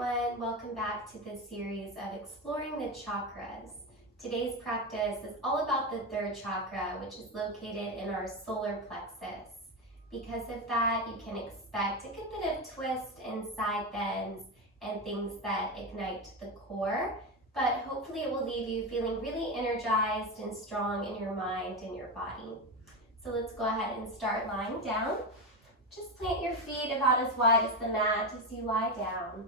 everyone, welcome back to this series of exploring the chakras. Today's practice is all about the third chakra, which is located in our solar plexus. Because of that, you can expect a good bit of twist and side bends and things that ignite the core, but hopefully it will leave you feeling really energized and strong in your mind and your body. So let's go ahead and start lying down. Just plant your feet about as wide as the mat as you lie down.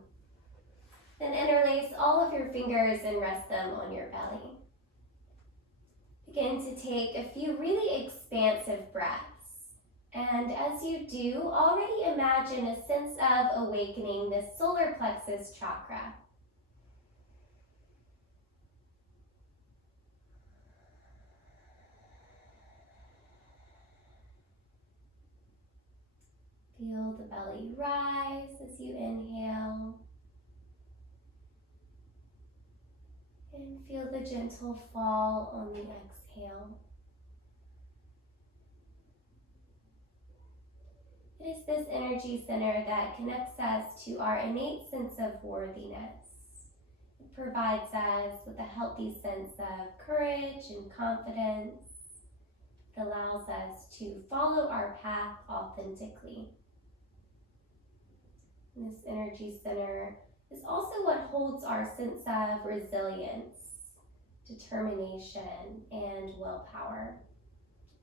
Then interlace all of your fingers and rest them on your belly. Begin to take a few really expansive breaths. And as you do, already imagine a sense of awakening the solar plexus chakra. Feel the belly rise as you inhale. And feel the gentle fall on the exhale. It is this energy center that connects us to our innate sense of worthiness. It provides us with a healthy sense of courage and confidence. It allows us to follow our path authentically. This energy center is also what holds our sense of resilience, determination, and willpower.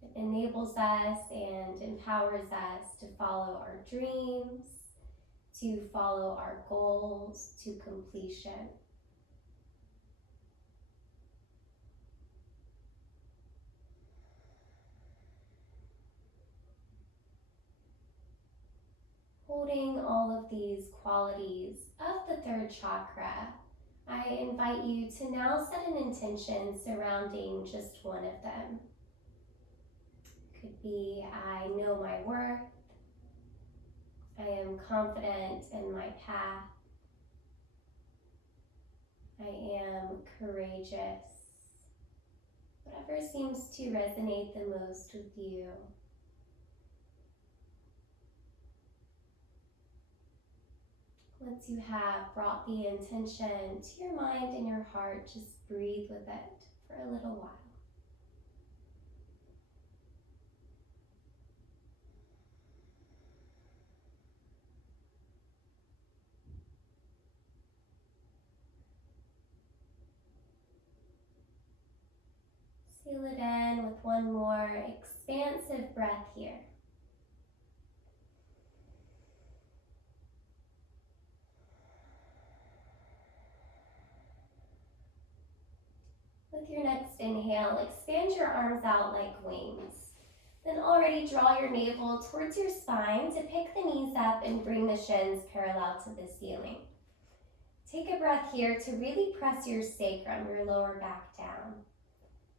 It enables us and empowers us to follow our dreams, to follow our goals to completion. Holding all of these qualities of the third chakra, I invite you to now set an intention surrounding just one of them. It could be, I know my worth, I am confident in my path, I am courageous. Whatever seems to resonate the most with you. Once you have brought the intention to your mind and your heart, just breathe with it for a little while. Seal it in with one more expansive breath here. With your next inhale, expand your arms out like wings. Then already draw your navel towards your spine to pick the knees up and bring the shins parallel to the ceiling. Take a breath here to really press your sacrum, your lower back down.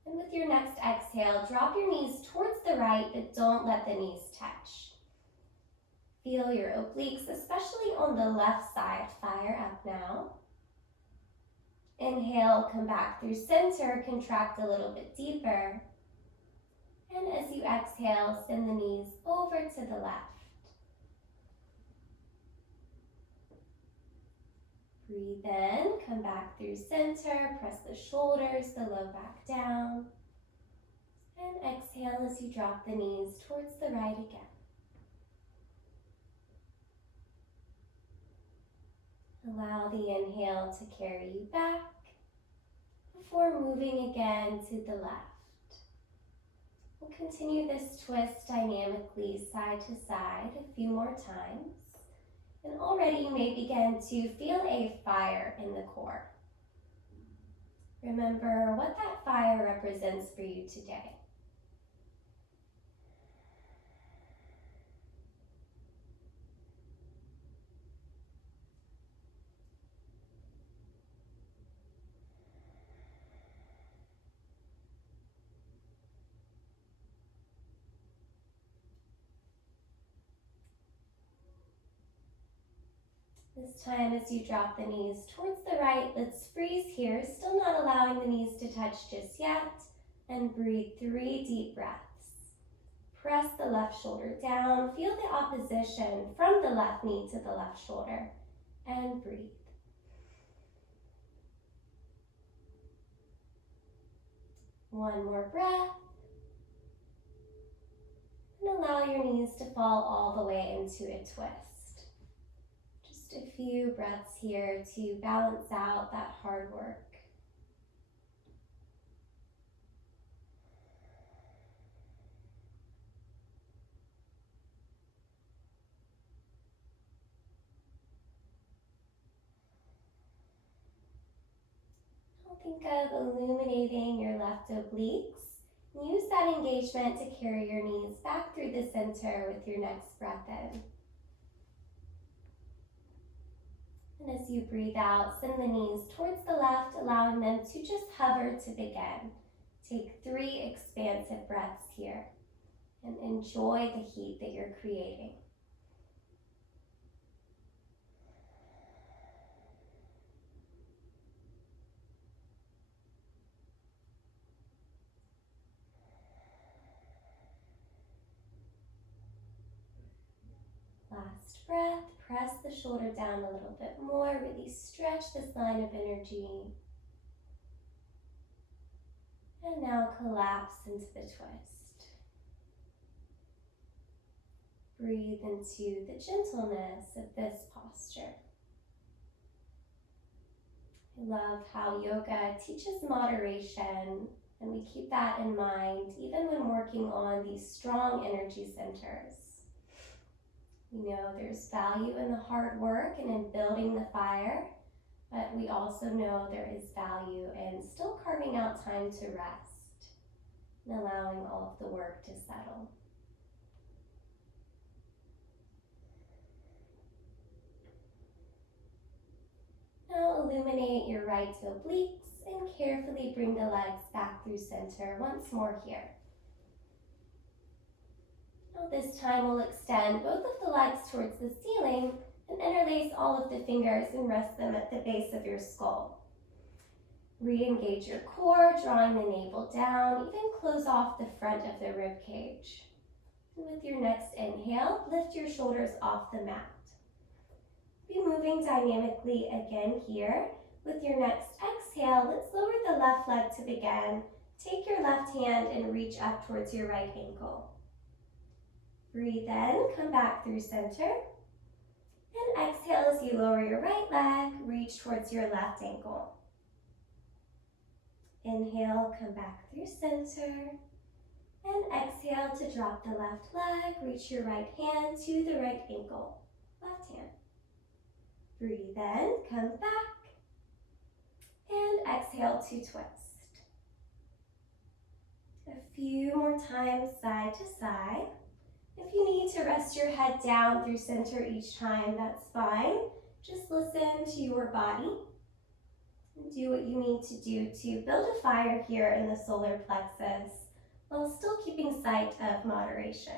And with your next exhale, drop your knees towards the right, but don't let the knees touch. Feel your obliques, especially on the left side, fire up now. Inhale, come back through center, contract a little bit deeper. And as you exhale, send the knees over to the left. Breathe in, come back through center, press the shoulders, the low back down. And exhale as you drop the knees towards the right again. Allow the inhale to carry you back before moving again to the left. We'll continue this twist dynamically side to side a few more times. And already you may begin to feel a fire in the core. Remember what that fire represents for you today. This time as you drop the knees towards the right, let's freeze here, still not allowing the knees to touch just yet, and breathe 3 deep breaths. Press the left shoulder down, feel the opposition from the left knee to the left shoulder, and breathe. One more breath. And allow your knees to fall all the way into a twist. Just a few breaths here to balance out that hard work. Think of illuminating your left obliques. Use that engagement to carry your knees back through the center with your next breath in. And as you breathe out, send the knees towards the left, allowing them to just hover to begin. Take 3 expansive breaths here and enjoy the heat that you're creating. Last breath, press the shoulder down a little bit more, really stretch this line of energy. And now collapse into the twist. Breathe into the gentleness of this posture. I love how yoga teaches moderation, and we keep that in mind even when working on these strong energy centers. We know there's value in the hard work and in building the fire, but we also know there is value in still carving out time to rest and allowing all of the work to settle. Now illuminate your right obliques and carefully bring the legs back through center once more here. Now this time we'll extend both of the legs towards the ceiling and interlace all of the fingers and rest them at the base of your skull. Re-engage your core, drawing the navel down, even close off the front of the rib cage. And with your next inhale, lift your shoulders off the mat. Be moving dynamically again here. With your next exhale, let's lower the left leg to begin. Take your left hand and reach up towards your right ankle. Breathe in, come back through center. And exhale as you lower your right leg, reach towards your left ankle. Inhale, come back through center. And exhale to drop the left leg, reach your right hand to the right ankle, left hand. Breathe in, come back. And exhale to twist. A few more times side to side. If you need to rest your head down through center each time, that's fine. Just listen to your body and do what you need to do to build a fire here in the solar plexus while still keeping sight of moderation.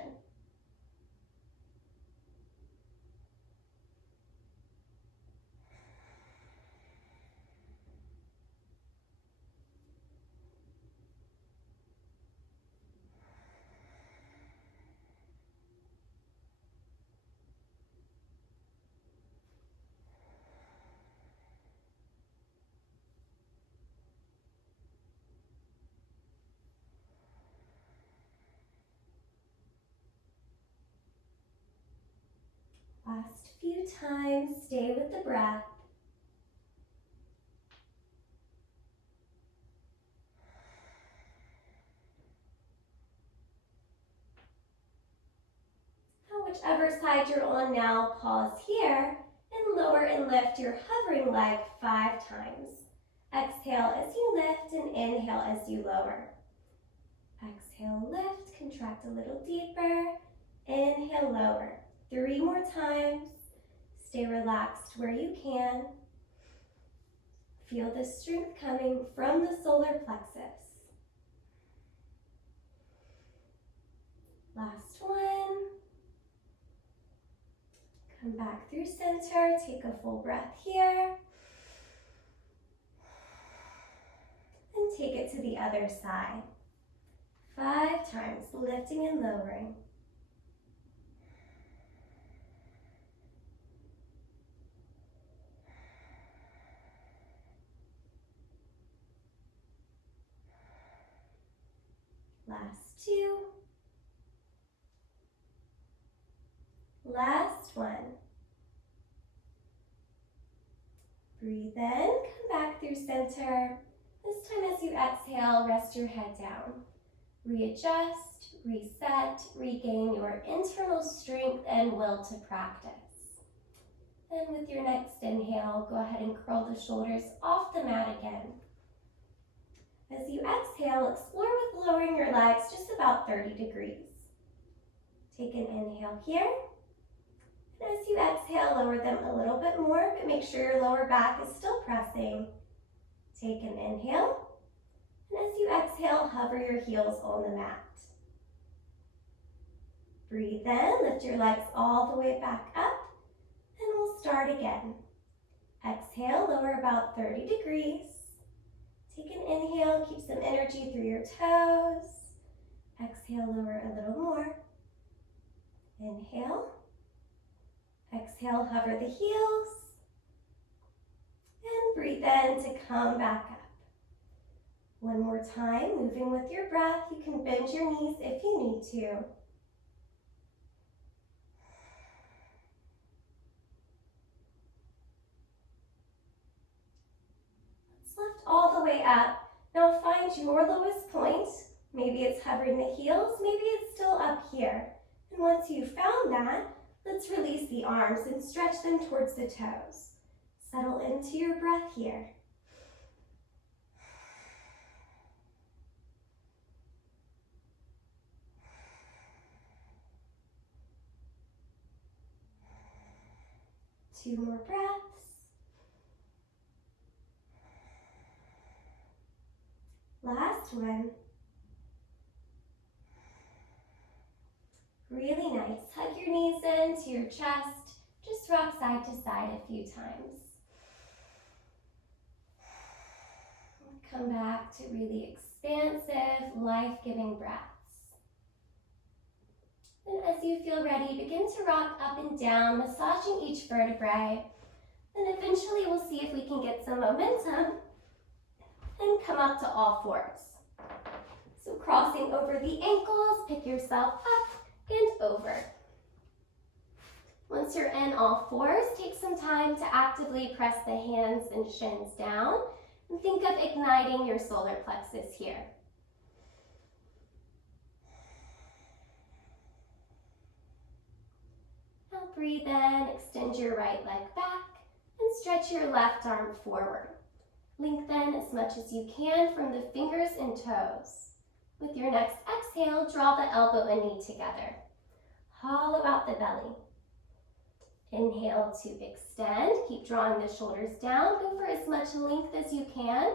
Last few times, stay with the breath. Now, whichever side you're on now, pause here and lower and lift your hovering leg 5 times. Exhale as you lift and inhale as you lower. Exhale, lift, contract a little deeper. Inhale, lower. 3 more times. Stay relaxed where you can. Feel the strength coming from the solar plexus. Last one. Come back through center. Take a full breath here. And take it to the other side. 5 times, lifting and lowering. Last 2. Last 1. Breathe in, come back through center. This time as you exhale, rest your head down. Readjust, reset, regain your internal strength and will to practice. And with your next inhale, go ahead and curl the shoulders off the mat again. As you exhale, explore with lowering your legs just about 30 degrees. Take an inhale here. And as you exhale, lower them a little bit more, but make sure your lower back is still pressing. Take an inhale. And as you exhale, hover your heels on the mat. Breathe in, lift your legs all the way back up, and we'll start again. Exhale, lower about 30 degrees. Take an inhale, keep some energy through your toes. Exhale, lower a little more. Inhale. Exhale, hover the heels. And breathe in to come back up. One more time, moving with your breath. You can bend your knees if you need to. Let's lift all the way up. Now find your lowest point. Maybe it's hovering the heels, maybe it's still up here. And once you've found that, let's release the arms and stretch them towards the toes. Settle into your breath here. Two more breaths. Last one. Really nice. Hug your knees into your chest. Just rock side to side a few times. Come back to really expansive, life-giving breaths. And as you feel ready, begin to rock up and down, massaging each vertebrae. And eventually we'll see if we can get some momentum and come up to all fours. So crossing over the ankles, pick yourself up and over. Once you're in all fours, take some time to actively press the hands and shins down and think of igniting your solar plexus here. Now breathe in, extend your right leg back and stretch your left arm forward. Lengthen as much as you can from the fingers and toes. With your next exhale, draw the elbow and knee together. Hollow out the belly. Inhale to extend. Keep drawing the shoulders down. Go for as much length as you can.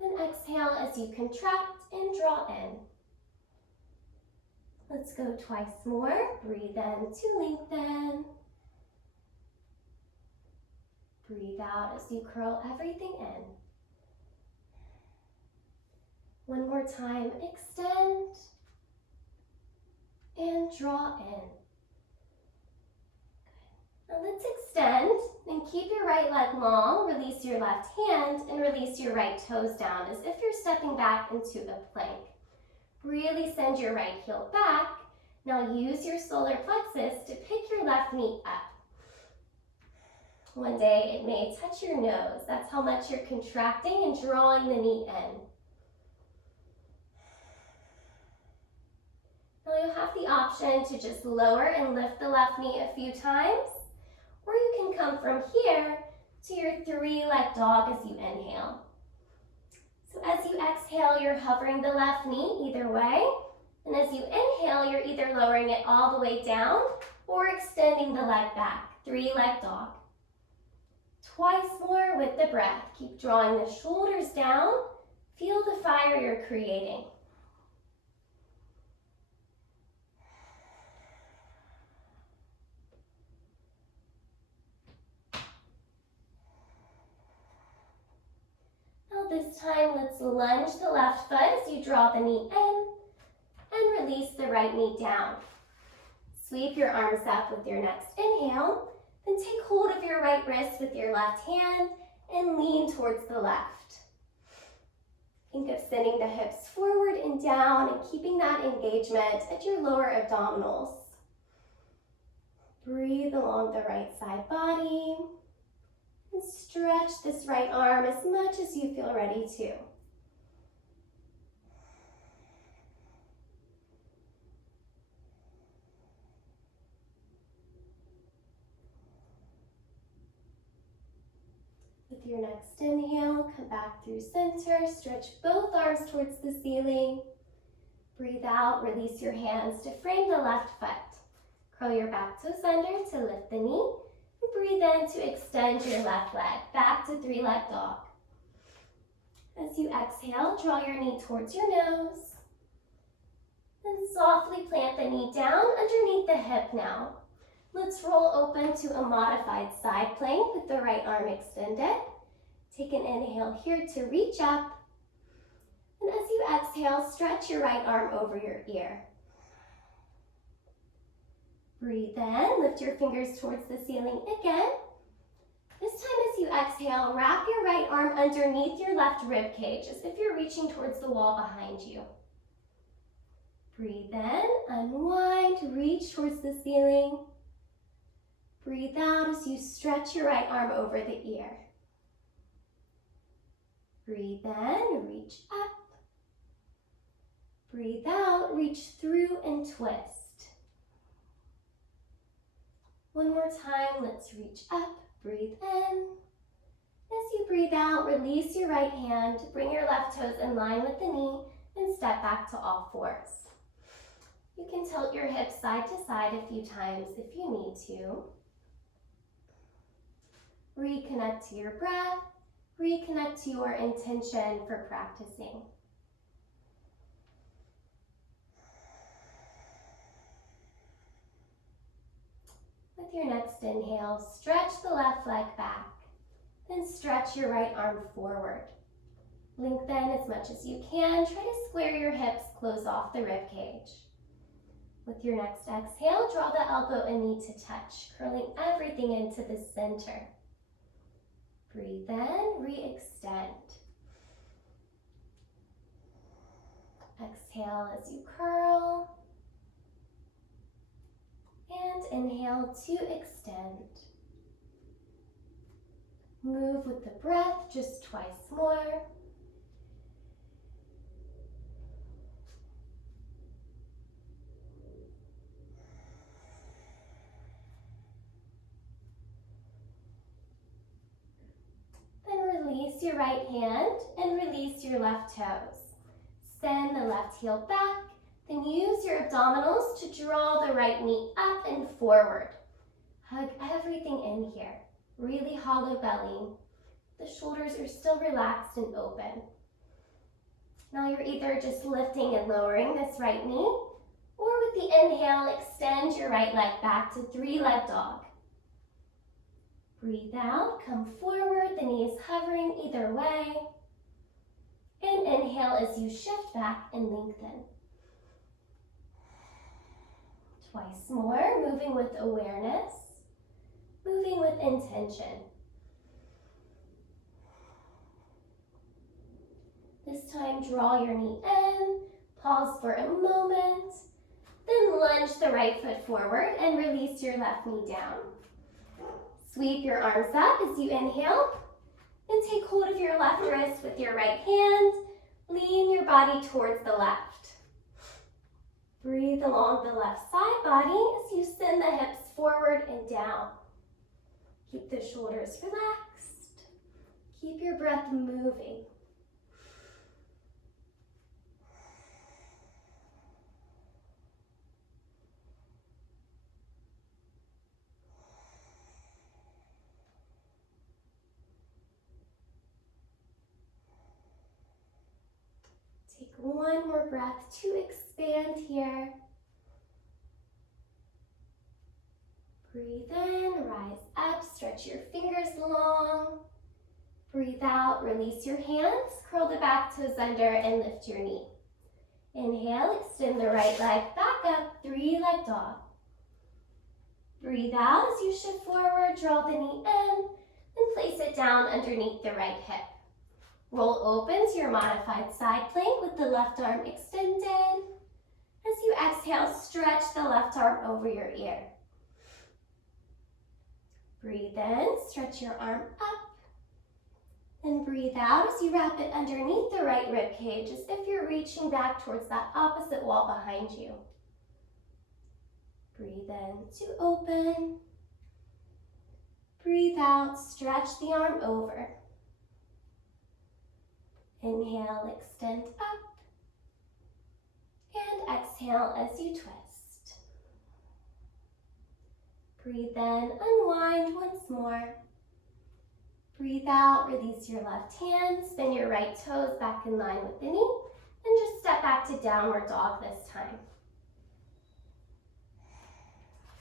Then exhale as you contract and draw in. Let's go twice more. Breathe in to lengthen. Breathe out as you curl everything in. One more time, extend and draw in. Now let's extend and keep your right leg long, release your left hand and release your right toes down as if you're stepping back into a plank. Really send your right heel back. Now use your solar plexus to pick your left knee up. One day it may touch your nose. That's how much you're contracting and drawing the knee in. Now you'll have the option to just lower and lift the left knee a few times, or you can come from here to your three-leg dog as you inhale. So as you exhale, you're hovering the left knee either way, and as you inhale, you're either lowering it all the way down or extending the leg back, three-leg dog. Twice more with the breath. Keep drawing the shoulders down. Feel the fire you're creating. Now this time, let's lunge the left foot as you draw the knee in and release the right knee down. Sweep your arms up with your next inhale. Then take hold of your right wrist with your left hand and lean towards the left. Think of sending the hips forward and down and keeping that engagement at your lower abdominals. Breathe along the right side body and stretch this right arm as much as you feel ready to. With your next inhale, come back through center, stretch both arms towards the ceiling. Breathe out, release your hands to frame the left foot. Curl your back toes under to lift the knee. And breathe in to extend your left leg, back to three-leg dog. As you exhale, draw your knee towards your nose. And softly plant the knee down underneath the hip now. Let's roll open to a modified side plank with the right arm extended. Take an inhale here to reach up. And as you exhale, stretch your right arm over your ear. Breathe in, lift your fingers towards the ceiling again. This time as you exhale, wrap your right arm underneath your left rib cage as if you're reaching towards the wall behind you. Breathe in, unwind, reach towards the ceiling. Breathe out as you stretch your right arm over the ear. Breathe in, reach up. Breathe out, reach through and twist. One more time, let's reach up, breathe in. As you breathe out, release your right hand, bring your left toes in line with the knee, and step back to all fours. You can tilt your hips side to side a few times if you need to. Reconnect to your breath, reconnect to your intention for practicing. With your next inhale, stretch the left leg back, then stretch your right arm forward. Lengthen as much as you can. Try to square your hips, close off the rib cage. With your next exhale, draw the elbow and knee to touch, curling everything into the center. Breathe in, re-extend. Exhale as you curl. And inhale to extend. Move with the breath just twice more. Then release your right hand and release your left toes. Send the left heel back. Then use your abdominals to draw the right knee up and forward. Hug everything in here. Really hollow belly. The shoulders are still relaxed and open. Now you're either just lifting and lowering this right knee, or with the inhale, extend your right leg back to three-leg dog. Breathe out, come forward, the knee is hovering either way. And inhale as you shift back and lengthen. Twice more, moving with awareness, moving with intention. This time, draw your knee in, pause for a moment, then lunge the right foot forward and release your left knee down. Sweep your arms up as you inhale, and take hold of your left wrist with your right hand. Lean your body towards the left. Breathe along the left side body as you send the hips forward and down. Keep the shoulders relaxed. Keep your breath moving. Take one more breath to expand here. Breathe in, rise up, stretch your fingers long. Breathe out, release your hands, curl the back toes under and lift your knee. Inhale, extend the right leg back up, three-leg dog. Breathe out as you shift forward, draw the knee in, and place it down underneath the right hip. Roll open to your modified side plank with the left arm extended. As you exhale, stretch the left arm over your ear. Breathe in, stretch your arm up. And breathe out as you wrap it underneath the right rib cage as if you're reaching back towards that opposite wall behind you. Breathe in to open. Breathe out, stretch the arm over. Inhale, extend up. And exhale as you twist. Breathe in, unwind once more. Breathe out, release your left hand, spin your right toes back in line with the knee, and just step back to downward dog this time.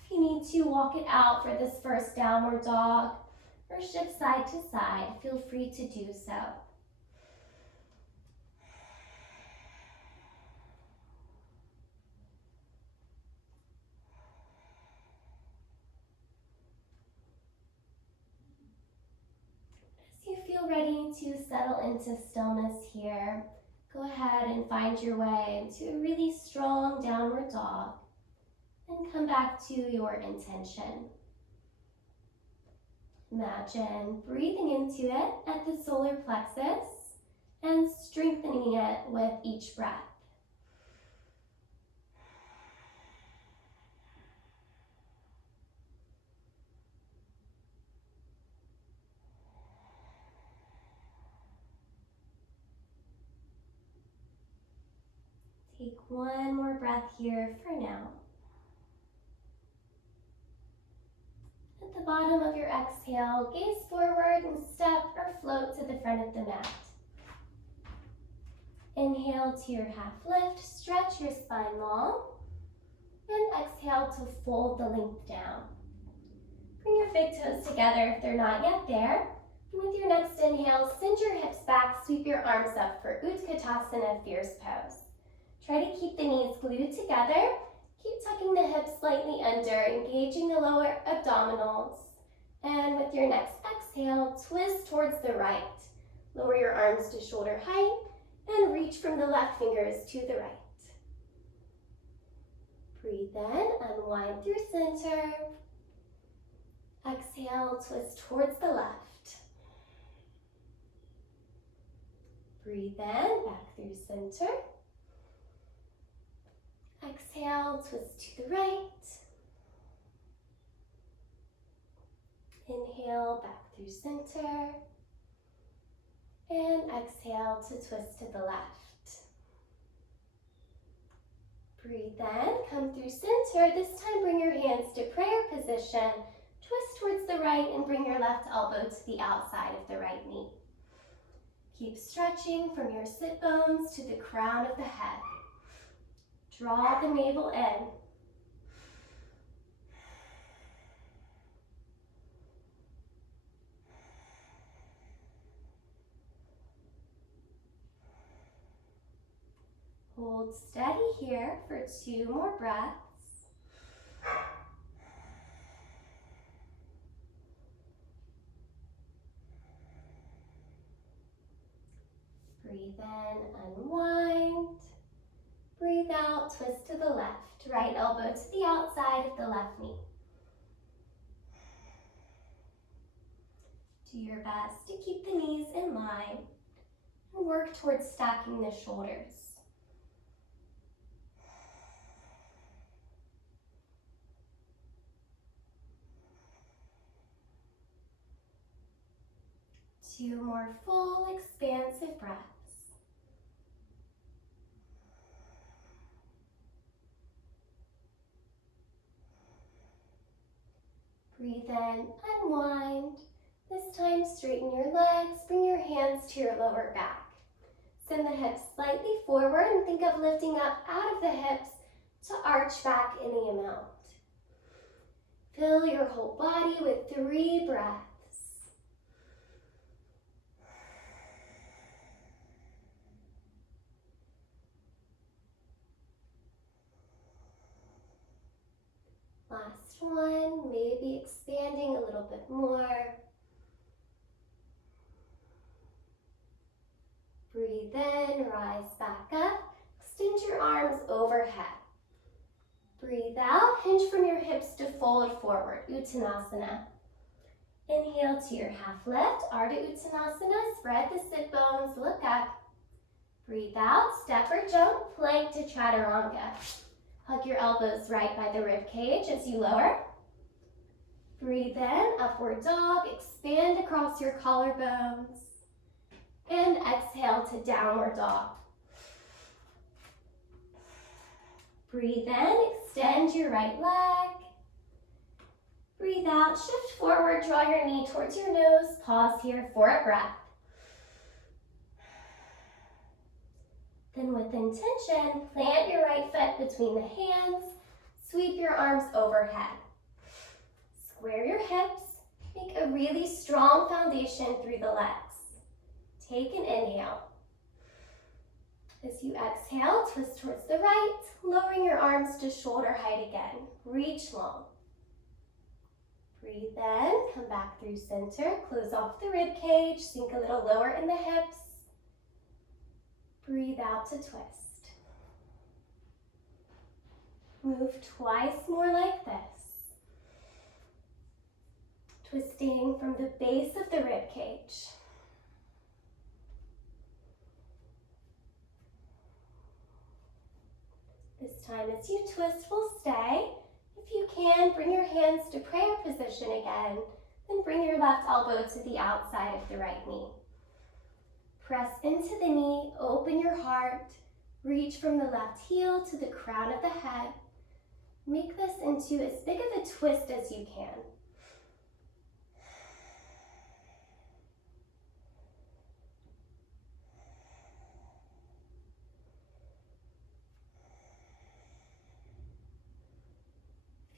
If you need to, walk it out for this first downward dog, or shift side to side, feel free to do so. As you feel ready to settle into stillness here, go ahead and find your way into a really strong downward dog and come back to your intention. Imagine breathing into it at the solar plexus and strengthening it with each breath. Take one more breath here for now. At the bottom of your exhale, gaze forward and step or float to the front of the mat. Inhale to your half lift, stretch your spine long, and exhale to fold the length down. Bring your big toes together if they're not yet there. And with your next inhale, send your hips back, sweep your arms up for Utkatasana, fierce pose. Try to keep the knees glued together. Keep tucking the hips slightly under, engaging the lower abdominals. And with your next exhale, twist towards the right. Lower your arms to shoulder height and reach from the left fingers to the right. Breathe in, unwind through center. Exhale, twist towards the left. Breathe in, back through center. Exhale, twist to the right. Inhale, back through center. And exhale to twist to the left. Breathe in, come through center. This time bring your hands to prayer position. Twist towards the right and bring your left elbow to the outside of the right knee. Keep stretching from your sit bones to the crown of the head. Draw the navel in. Hold steady here for 2 more breaths. Breathe in, unwind. Breathe out, twist to the left. Right elbow to the outside of the left knee. Do your best to keep the knees in line and work towards stacking the shoulders. Two more full, expansive breaths. Breathe in, unwind. This time, straighten your legs, bring your hands to your lower back. Send the hips slightly forward and think of lifting up out of the hips to arch back any amount. Fill your whole body with 3 breaths. Last one, maybe expanding a little bit more. Breathe in, rise back up. Extend your arms overhead. Breathe out, hinge from your hips to fold forward, Uttanasana. Inhale to your half lift, Ardha Uttanasana, spread the sit bones, look up. Breathe out, step or jump, plank to Chaturanga. Hug your elbows right by the rib cage as you lower. Breathe in, upward dog, expand across your collarbones. And exhale to downward dog. Breathe in, extend your right leg. Breathe out, shift forward, draw your knee towards your nose. Pause here for a breath. Then with intention, plant your right foot between the hands. Sweep your arms overhead. Square your hips. Make a really strong foundation through the legs. Take an inhale. As you exhale, twist towards the right, lowering your arms to shoulder height again. Reach long. Breathe in, come back through center, close off the rib cage, sink a little lower in the hips. Breathe out to twist. Move twice more like this. Twisting from the base of the rib cage. This time as you twist, we'll stay. If you can, bring your hands to prayer position again, then bring your left elbow to the outside of the right knee. Press into the knee, open your heart, reach from the left heel to the crown of the head. Make this into as big of a twist as you can.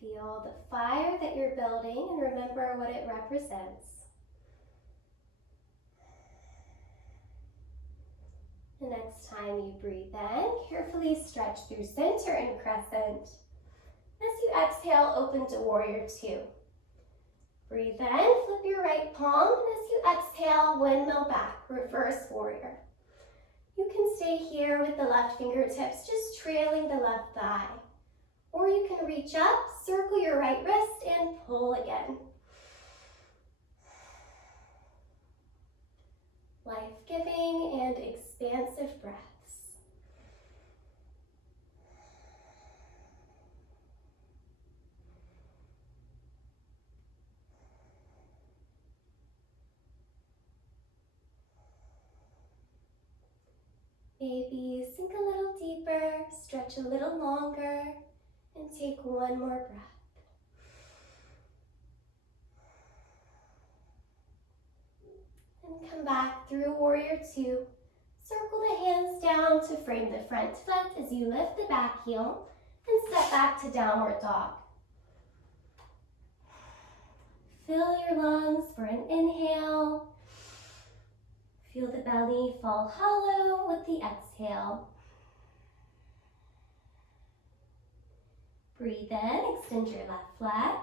Feel the fire that you're building and remember what it represents. The next time you breathe in, carefully stretch through center and crescent. As you exhale, open to warrior two. Breathe in, flip your right palm, and as you exhale, windmill back, reverse warrior. You can stay here with the left fingertips just trailing the left thigh. Or you can reach up, circle your right wrist, and pull again. Life-giving and expansive breaths. Maybe sink a little deeper, stretch a little longer, and take one more breath. And come back through warrior two. Circle the hands down to frame the front foot as you lift the back heel and step back to downward dog. Fill your lungs for an inhale. Feel the belly fall hollow with the exhale. Breathe in, extend your left leg.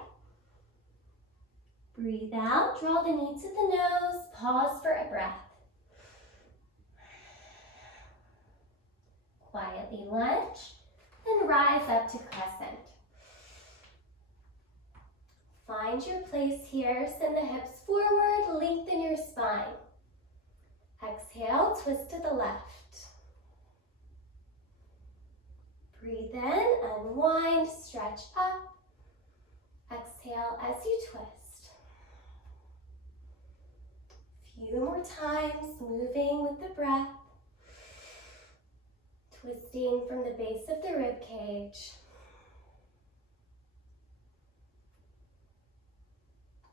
Breathe out, draw the knee to the nose, pause for a breath. Quietly lunge, then rise up to crescent. Find your place here, send the hips forward, lengthen your spine. Exhale, twist to the left. Breathe in, unwind, stretch up. Exhale as you twist. Few more times, moving with the breath. Twisting from the base of the rib cage.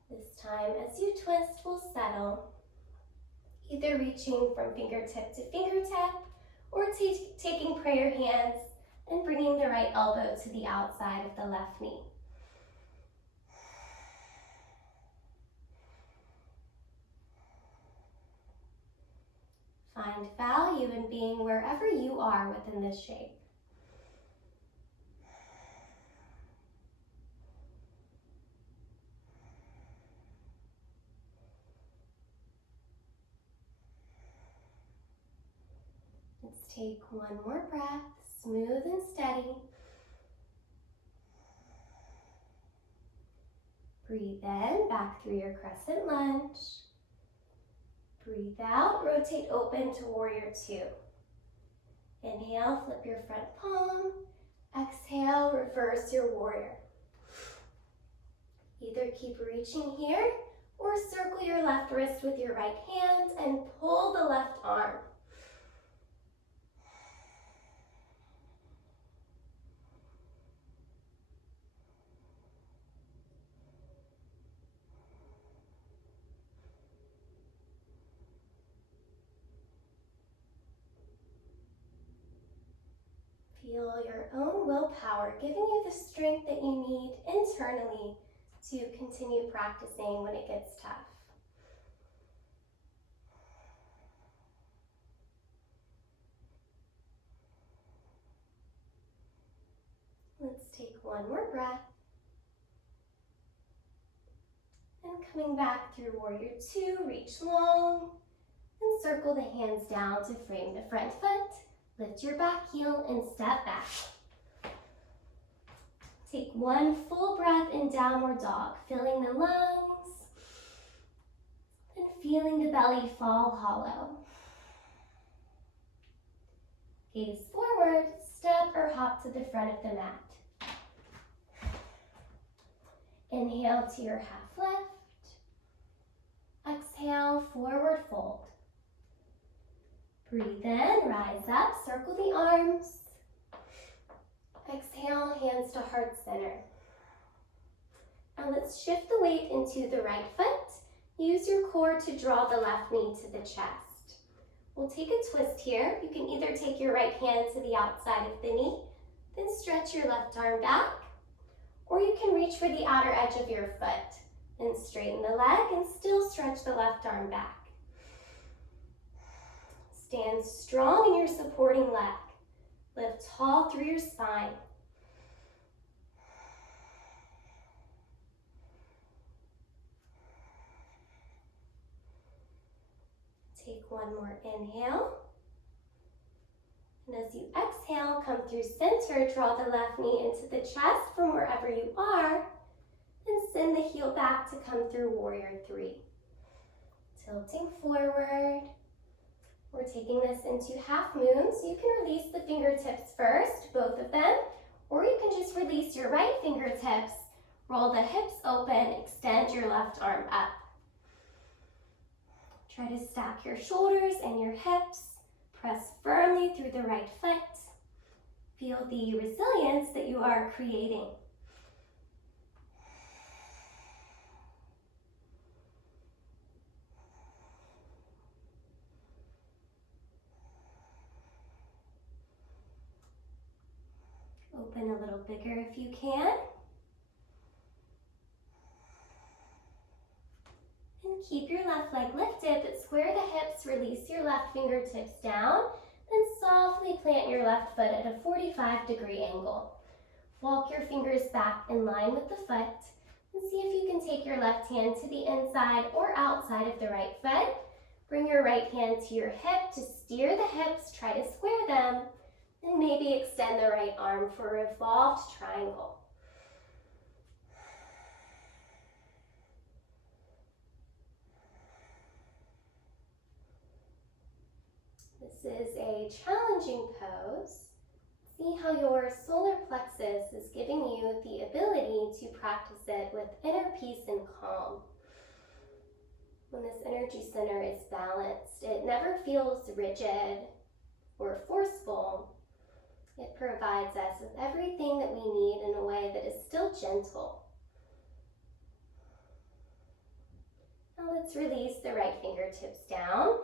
This time, as you twist, we'll settle. Either reaching from fingertip to fingertip or taking prayer hands and bringing the right elbow to the outside of the left knee. Find value in being wherever you are within this shape. Take one more breath, smooth and steady. Breathe in, back through your crescent lunge. Breathe out, rotate open to warrior two. Inhale, flip your front palm. Exhale, reverse your warrior. Either keep reaching here or circle your left wrist with your right hand and pull the left arm. Feel your own willpower giving you the strength that you need internally to continue practicing when it gets tough. Let's take one more breath. And coming back through warrior two, reach long and circle the hands down to frame the front foot. Lift your back heel and step back. Take one full breath in downward dog, filling the lungs and feeling the belly fall hollow. Gaze forward, step or hop to the front of the mat. Inhale to your half lift. Exhale, forward fold. Breathe in, rise up, circle the arms. Exhale, hands to heart center. Now let's shift the weight into the right foot. Use your core to draw the left knee to the chest. We'll take a twist here. You can either take your right hand to the outside of the knee, then stretch your left arm back, or you can reach for the outer edge of your foot and straighten the leg and still stretch the left arm back. Stand strong in your supporting leg. Lift tall through your spine. Take one more inhale. And as you exhale, come through center, draw the left knee into the chest from wherever you are, and send the heel back to come through warrior three. Tilting forward. We're taking this into half moon, so you can release the fingertips first, both of them, or you can just release your right fingertips, roll the hips open, extend your left arm up. Try to stack your shoulders and your hips, press firmly through the right foot. Feel the resilience that you are creating. Open a little bigger if you can. And keep your left leg lifted, but square the hips, release your left fingertips down, and softly plant your left foot at a 45-degree angle. Walk your fingers back in line with the foot, and see if you can take your left hand to the inside or outside of the right foot. Bring your right hand to your hip to steer the hips, try to square them, and maybe extend the right arm for a revolved triangle. This is a challenging pose. See how your solar plexus is giving you the ability to practice it with inner peace and calm. When this energy center is balanced, it never feels rigid or forceful. It provides us with everything that we need in a way that is still gentle. Now let's release the right fingertips down.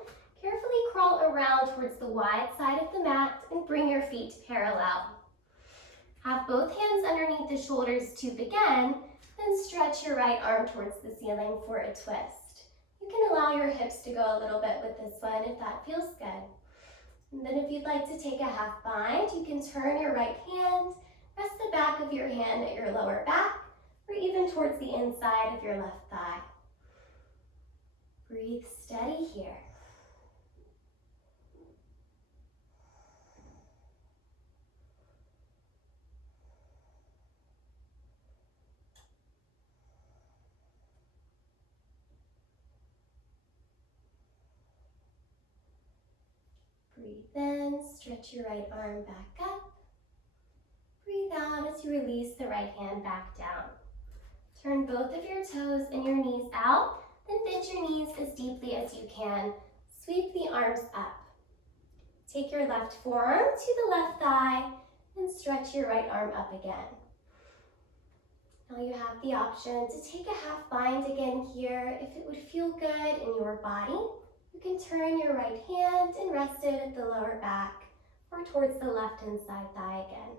Carefully crawl around towards the wide side of the mat and bring your feet parallel. Have both hands underneath the shoulders to begin, then stretch your right arm towards the ceiling for a twist. You can allow your hips to go a little bit with this one if that feels good. And then if you'd like to take a half bind, you can turn your right hand, rest the back of your hand at your lower back, or even towards the inside of your left thigh. Breathe steady here. Breathe in, stretch your right arm back up. Breathe out as you release the right hand back down. Turn both of your toes and your knees out, then bend your knees as deeply as you can. Sweep the arms up. Take your left forearm to the left thigh and stretch your right arm up again. Now you have the option to take a half bind again here. If it would feel good in your body, you can turn your right hand and rest it at the lower back or towards the left inside thigh again.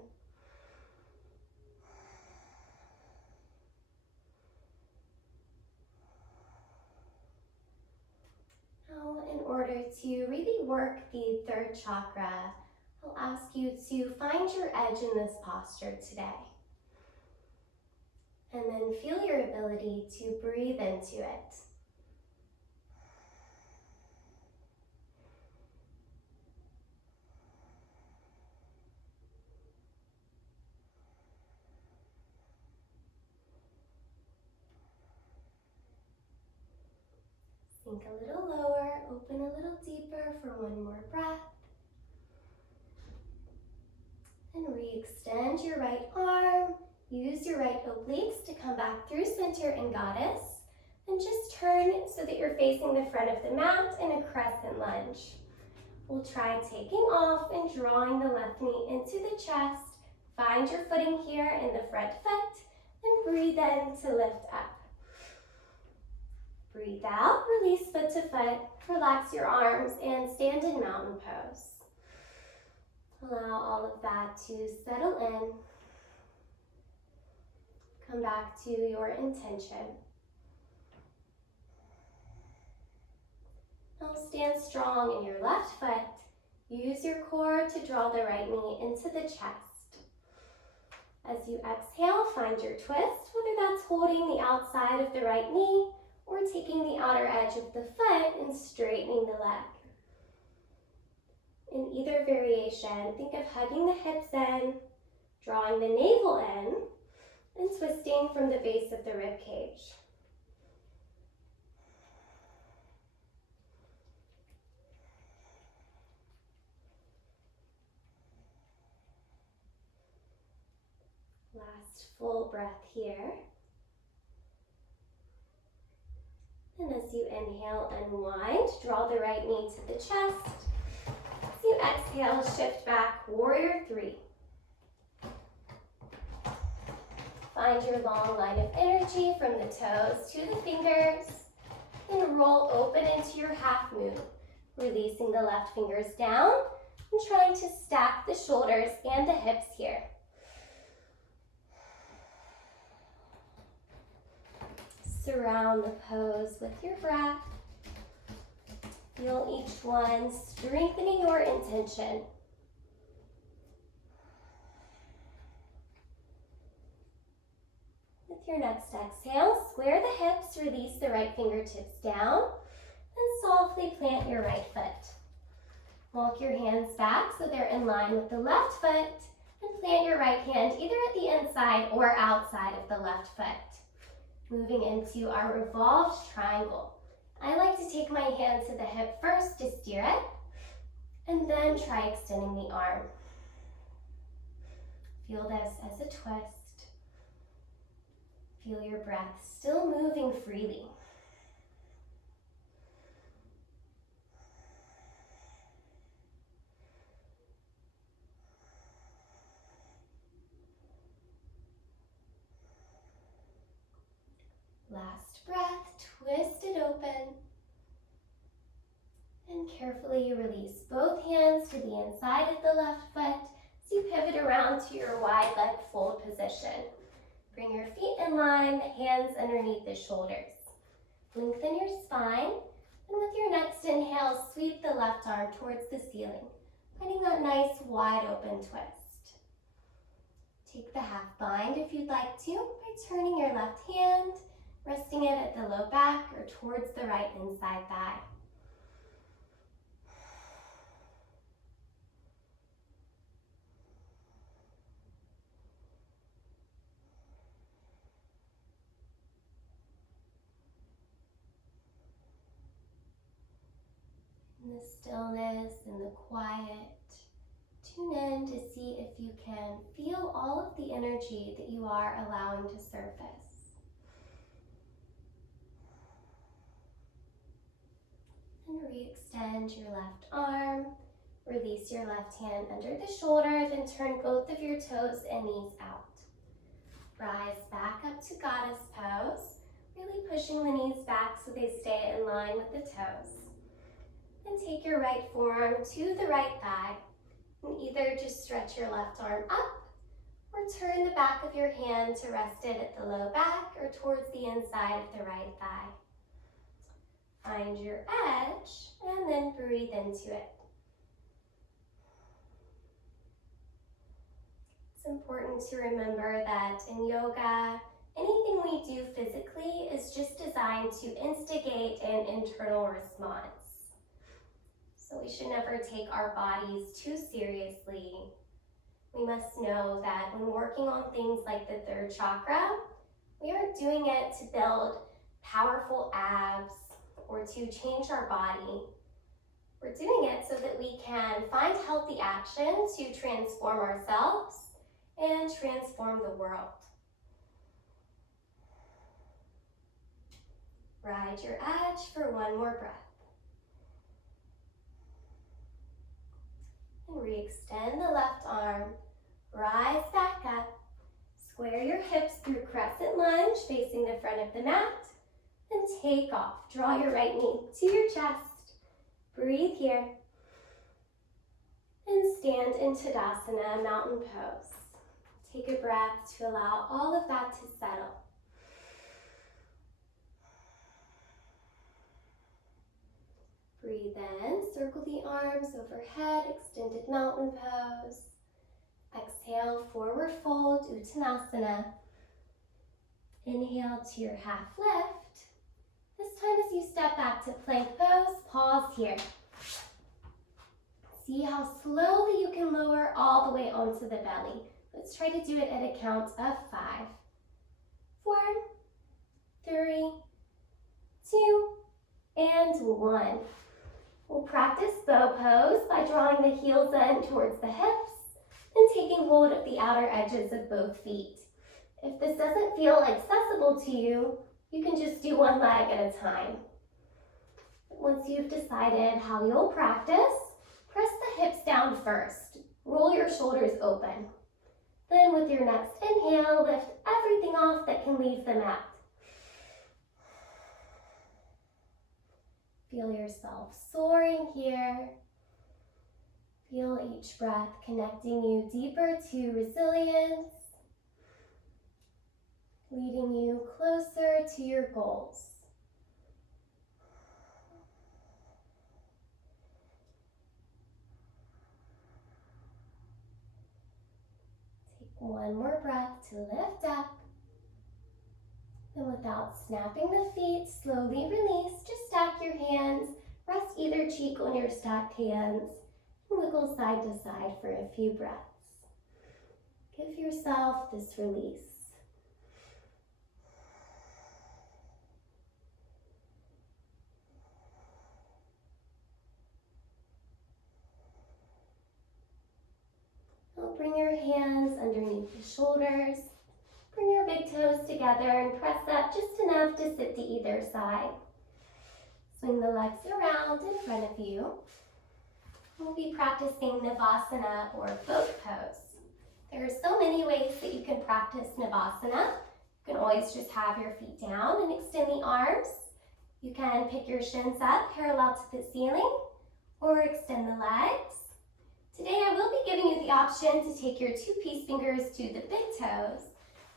Now, in order to really work the third chakra, I'll ask you to find your edge in this posture today. And then feel your ability to breathe into it. Sink a little lower, open a little deeper for one more breath. And re-extend your right arm. Use your right obliques to come back through center and goddess. And just turn so that you're facing the front of the mat in a crescent lunge. We'll try taking off and drawing the left knee into the chest. Find your footing here in the front foot and breathe in to lift up. Breathe out, release foot to foot, relax your arms and stand in mountain pose. Allow all of that to settle in. Come back to your intention. Now stand strong in your left foot. Use your core to draw the right knee into the chest. As you exhale, find your twist, whether that's holding the outside of the right knee or taking the outer edge of the foot and straightening the leg. In either variation, think of hugging the hips in, drawing the navel in, and twisting from the base of the rib cage. Last full breath here. And as you inhale, unwind, draw the right knee to the chest. As you exhale, shift back, warrior three. Find your long line of energy from the toes to the fingers. Then roll open into your half moon, releasing the left fingers down and trying to stack the shoulders and the hips here. Surround the pose with your breath. Feel each one strengthening your intention. With your next exhale, square the hips, release the right fingertips down, and softly plant your right foot. Walk your hands back so they're in line with the left foot, and plant your right hand either at the inside or outside of the left foot. Moving into our revolved triangle. I like to take my hand to the hip first to steer it, and then try extending the arm. Feel this as a twist. Feel your breath still moving freely. Last breath, twist it open. And carefully release both hands to the inside of the left foot as you pivot around to your wide leg fold position. Bring your feet in line, hands underneath the shoulders. Lengthen your spine, and with your next inhale, sweep the left arm towards the ceiling, finding that nice wide open twist. Take the half bind if you'd like to by turning your left hand, resting it at the low back or towards the right inside thigh. And In the stillness and the quiet, tune in to see if you can feel all of the energy that you are allowing to surface. And re-extend your left arm. Release your left hand under the shoulder, then turn both of your toes and knees out. Rise back up to goddess pose, really pushing the knees back so they stay in line with the toes. Then take your right forearm to the right thigh, and either just stretch your left arm up, or turn the back of your hand to rest it at the low back or towards the inside of the right thigh. Find your edge, and then breathe into it. It's important to remember that in yoga, anything we do physically is just designed to instigate an internal response. So we should never take our bodies too seriously. We must know that when working on things like the third chakra, we aren't doing it to build powerful abs or to change our body. We're doing it so that we can find healthy action to transform ourselves and transform the world. Ride your edge for one more breath. And re-extend the left arm. Rise back up. Square your hips through crescent lunge facing the front of the mat. And take off. Draw your right knee to your chest. Breathe here. And stand in Tadasana, mountain pose. Take a breath to allow all of that to settle. Breathe in, circle the arms overhead, extended mountain pose. Exhale, forward fold, Uttanasana. Inhale to your half lift. This time as you step back to plank pose, pause here. See how slowly you can lower all the way onto the belly. Let's try to do it at a count of 5, 4, 3, 2, and 1. We'll practice bow pose by drawing the heels in towards the hips and taking hold of the outer edges of both feet. If this doesn't feel accessible to you, you can just do one leg at a time. Once you've decided how you'll practice, press the hips down first. Roll your shoulders open. Then with your next inhale, lift everything off that can leave the mat. Feel yourself soaring here. Feel each breath connecting you deeper to resilience, leading you closer to your goals. One more breath to lift up. And without snapping the feet, slowly release. Just stack your hands. Rest either cheek on your stacked hands. And wiggle side to side for a few breaths. Give yourself this release. Bring your hands underneath the shoulders. Bring your big toes together and press up just enough to sit to either side. Swing the legs around in front of you. We'll be practicing Navasana or boat pose. There are so many ways that you can practice Navasana. You can always just have your feet down and extend the arms. You can pick your shins up parallel to the ceiling or extend the legs. Today I will be giving you the option to take your 2 peace fingers to the big toes,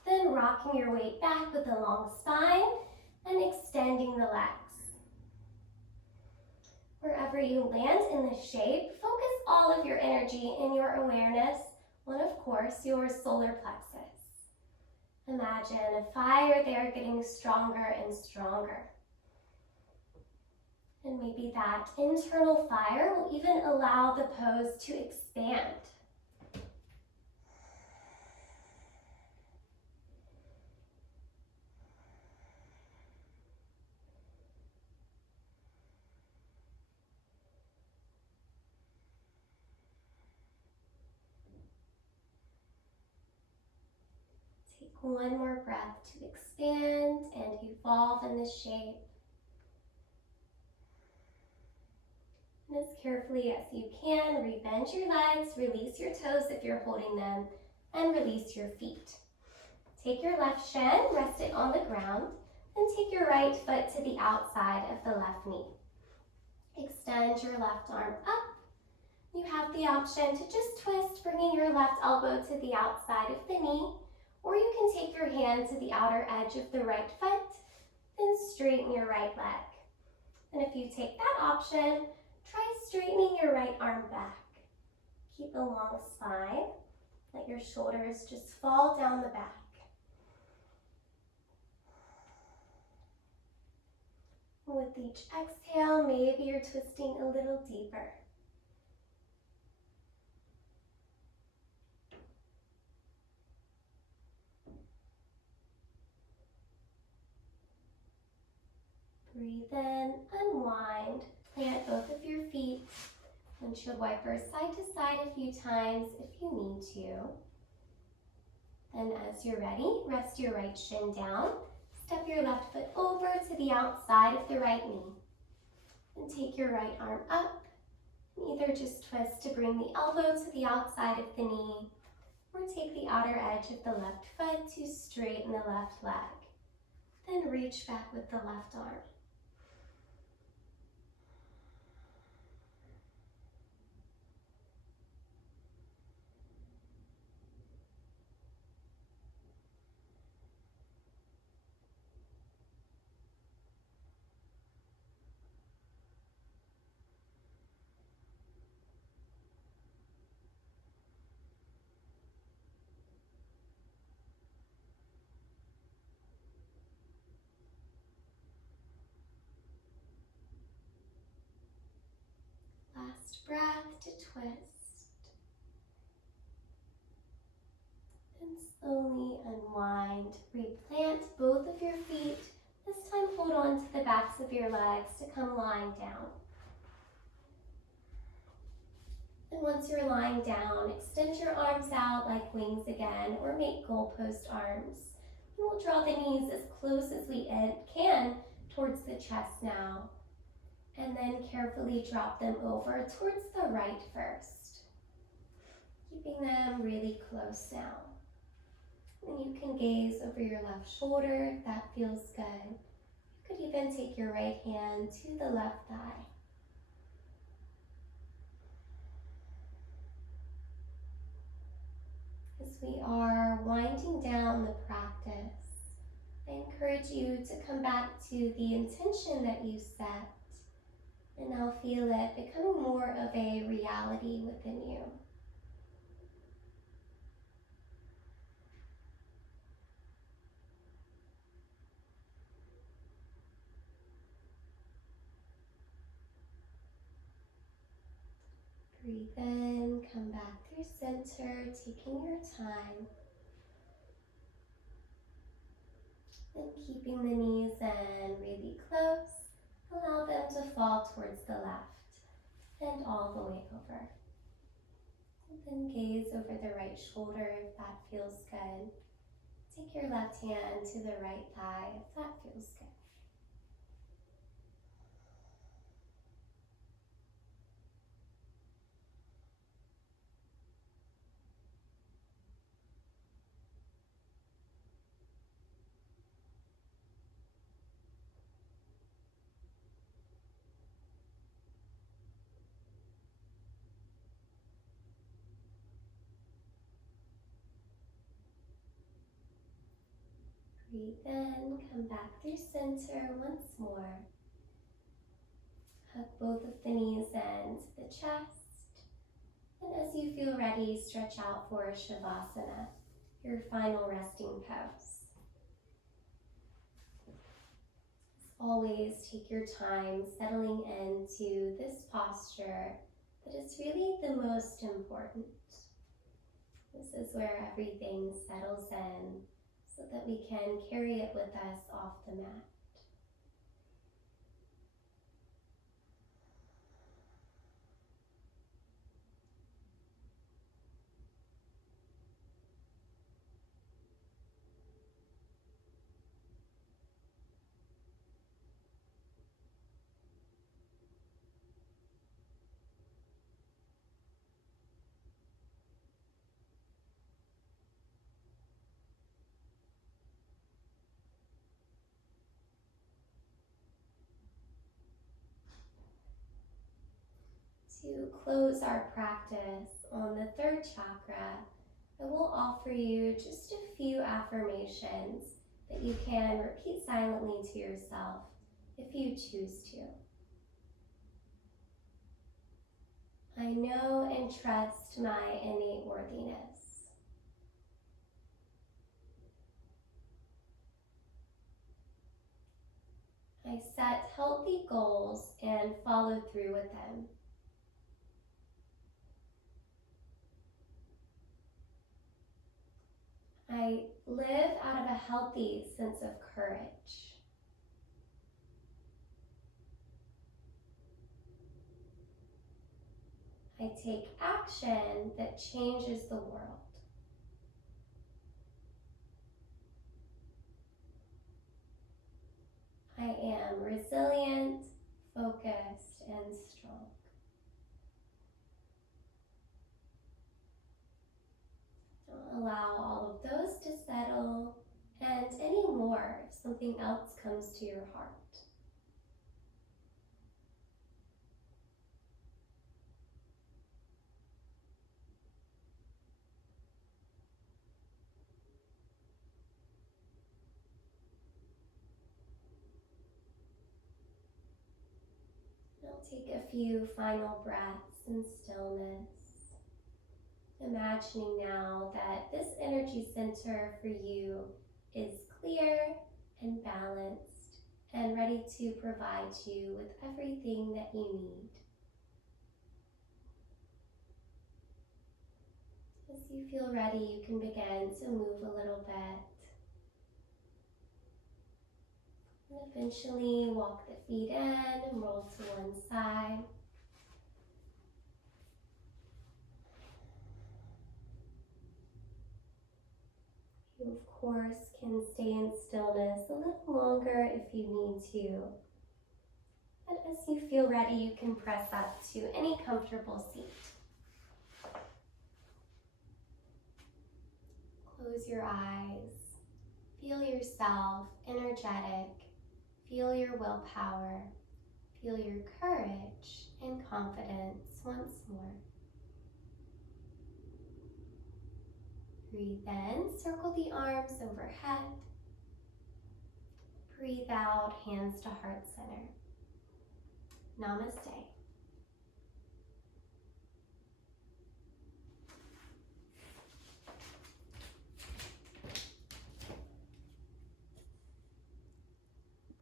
then rocking your weight back with a long spine and extending the legs. Wherever you land in the shape, focus all of your energy and your awareness on, of course, your solar plexus. Imagine a fire there getting stronger and stronger. And maybe that internal fire will even allow the pose to expand. one more breath to expand and evolve in the shape. And as carefully as you can, rebend your legs, release your toes if you're holding them, and release your feet. Take your left shin, rest it on the ground, and take your right foot to the outside of the left knee. Extend your left arm up. You have the option to just twist, bringing your left elbow to the outside of the knee, or you can take your hand to the outer edge of the right foot and straighten your right leg. And if you take that option, try straightening your right arm back. Keep a long spine. Let your shoulders just fall down the back. With each exhale, maybe you're twisting a little deeper. Breathe in, unwind, plant both of your feet, windshield wipers side to side a few times if you need to. Then as you're ready, rest your right shin down, step your left foot over to the outside of the right knee, and take your right arm up, and either just twist to bring the elbow to the outside of the knee, or take the outer edge of the left foot to straighten the left leg. Then reach back with the left arm. Last breath to twist. And slowly unwind. Replant both of your feet. This time hold on to the backs of your legs to come lying down. And once you're lying down, extend your arms out like wings again, or make goalpost arms. And we'll draw the knees as close as we can towards the chest now. And then carefully drop them over towards the right first. Keeping them really close now. And you can gaze over your left shoulder if that feels good. You could even take your right hand to the left thigh. As we are winding down the practice, I encourage you to come back to the intention that you set, and now feel it becoming more of a reality within you. Breathe in, come back through center, taking your time. And keeping the knees in really close, allow them to fall towards the left and all the way over. And then gaze over the right shoulder if that feels good. Take your left hand to the right thigh if that feels good. Breathe in, come back through center once more. Hug both of the knees into the chest. And as you feel ready, stretch out for Shavasana, your final resting pose. As always, take your time settling into this posture that is really the most important. This is where everything settles in, so that we can carry it with us off the mat. To close our practice on the third chakra, I will offer you just a few affirmations that you can repeat silently to yourself if you choose to. I know and trust my innate worthiness. I set healthy goals and follow through with them. I live out of a healthy sense of courage. I take action that changes the world. I am resilient, focused, and strong. Don't allow all of those to settle, and any more if something else comes to your heart. I'll take a few final breaths in stillness, imagining now that this energy center for you is clear and balanced and ready to provide you with everything that you need. As you feel ready, you can begin to move a little bit. And eventually walk the feet in and roll to one side. You, of course, can stay in stillness a little longer if you need to. And as you feel ready, you can press up to any comfortable seat. Close your eyes. Feel yourself energetic. Feel your willpower. Feel your courage and confidence once more. Breathe in, circle the arms overhead. Breathe out, hands to heart center. Namaste.